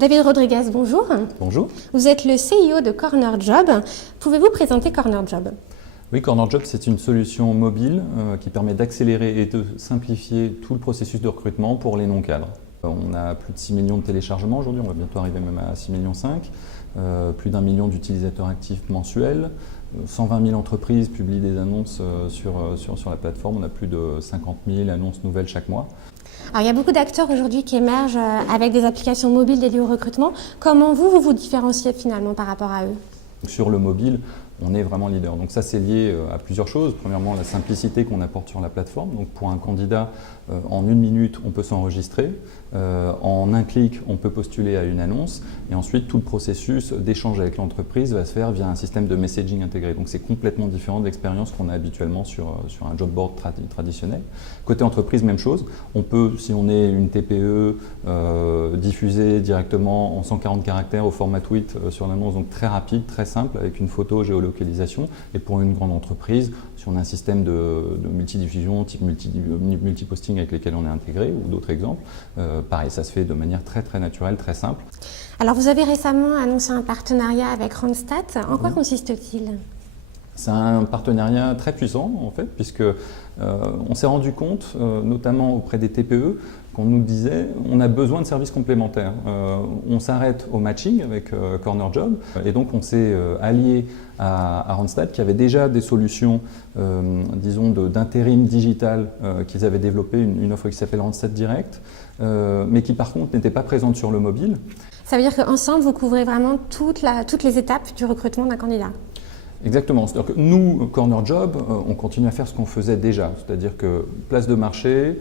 David Rodriguez, bonjour. Bonjour. Vous êtes le CEO de Corner Job. Pouvez-vous présenter Corner Job? Oui, Corner Job, c'est une solution mobile qui permet d'accélérer et de simplifier tout le processus de recrutement pour les non-cadres. On a plus de 6 millions de téléchargements aujourd'hui, on va bientôt arriver même à 6,5 millions, plus d'1 million d'utilisateurs actifs mensuels, 120 000 entreprises publient des annonces sur la plateforme, on a plus de 50 000 annonces nouvelles chaque mois. Alors, il y a beaucoup d'acteurs aujourd'hui qui émergent avec des applications mobiles dédiées au recrutement. Comment vous différenciez finalement par rapport à eux? Sur le mobile, on est vraiment leader. Donc ça, c'est lié à plusieurs choses. Premièrement, la simplicité qu'on apporte sur la plateforme. Donc pour un candidat, en 1 minute, on peut s'enregistrer. En un clic, on peut postuler à une annonce. Et ensuite, tout le processus d'échange avec l'entreprise va se faire via un système de messaging intégré. Donc c'est complètement différent de l'expérience qu'on a habituellement sur un job board traditionnel. Côté entreprise, même chose. On peut, si on est une TPE, diffuser directement en 140 caractères au format tweet sur l'annonce. Donc très rapide, très simple, avec une photo géolocalisation. Et pour une grande entreprise, si on a un système de multidiffusion, type multiposting avec lesquels on est intégré, ou d'autres exemples, pareil, ça se fait de manière très naturelle, très simple. Alors vous avez récemment annoncé un partenariat avec Randstad. En quoi consiste-t-il? C'est un partenariat très puissant en fait, puisque on s'est rendu compte, notamment auprès des TPE, qu'on nous disait on a besoin de services complémentaires. On s'arrête au matching avec Corner Job et donc on s'est allié à Randstad qui avait déjà des solutions, disons, d'intérim digital qu'ils avaient développé, une offre qui s'appelle Randstad Direct, mais qui par contre n'était pas présente sur le mobile. Ça veut dire qu'ensemble, vous couvrez vraiment toutes les étapes du recrutement d'un candidat? Exactement. C'est-à-dire que nous, Corner Job, on continue à faire ce qu'on faisait déjà. C'est-à-dire que place de marché,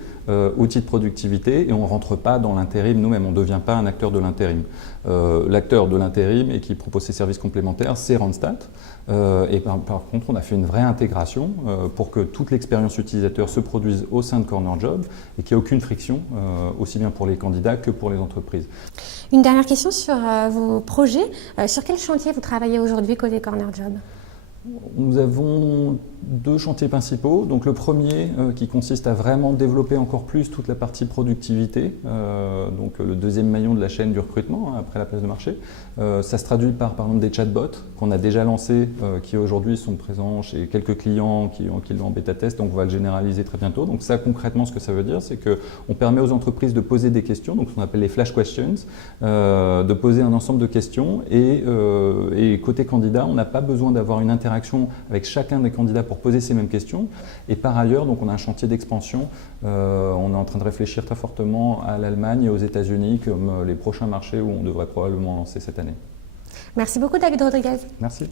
outils de productivité, et on ne rentre pas dans l'intérim nous-mêmes, on ne devient pas un acteur de l'intérim. L'acteur de l'intérim et qui propose ses services complémentaires, c'est Randstad. Et par contre, on a fait une vraie intégration pour que toute l'expérience utilisateur se produise au sein de Corner Job et qu'il n'y ait aucune friction, aussi bien pour les candidats que pour les entreprises. Une dernière question sur vos projets. Sur quel chantier vous travaillez aujourd'hui côté Corner Job? Nous avons 2 chantiers principaux. Donc le premier qui consiste à vraiment développer encore plus toute la partie productivité, donc le deuxième maillon de la chaîne du recrutement après la place de marché. Ça se traduit par exemple des chatbots qu'on a déjà lancés, qui aujourd'hui sont présents chez quelques clients qui l'ont en bêta test, donc on va le généraliser très bientôt. Donc ça concrètement ce que ça veut dire, c'est qu'on permet aux entreprises de poser des questions, donc ce qu'on appelle les flash questions, de poser un ensemble de questions et côté candidat, on n'a pas besoin d'avoir une interaction avec chacun des candidats pour poser ces mêmes questions. Et par ailleurs, donc on a un chantier d'expansion. On est en train de réfléchir très fortement à l'Allemagne et aux États-Unis comme les prochains marchés où on devrait probablement lancer cette année. Merci beaucoup David Rodriguez. Merci.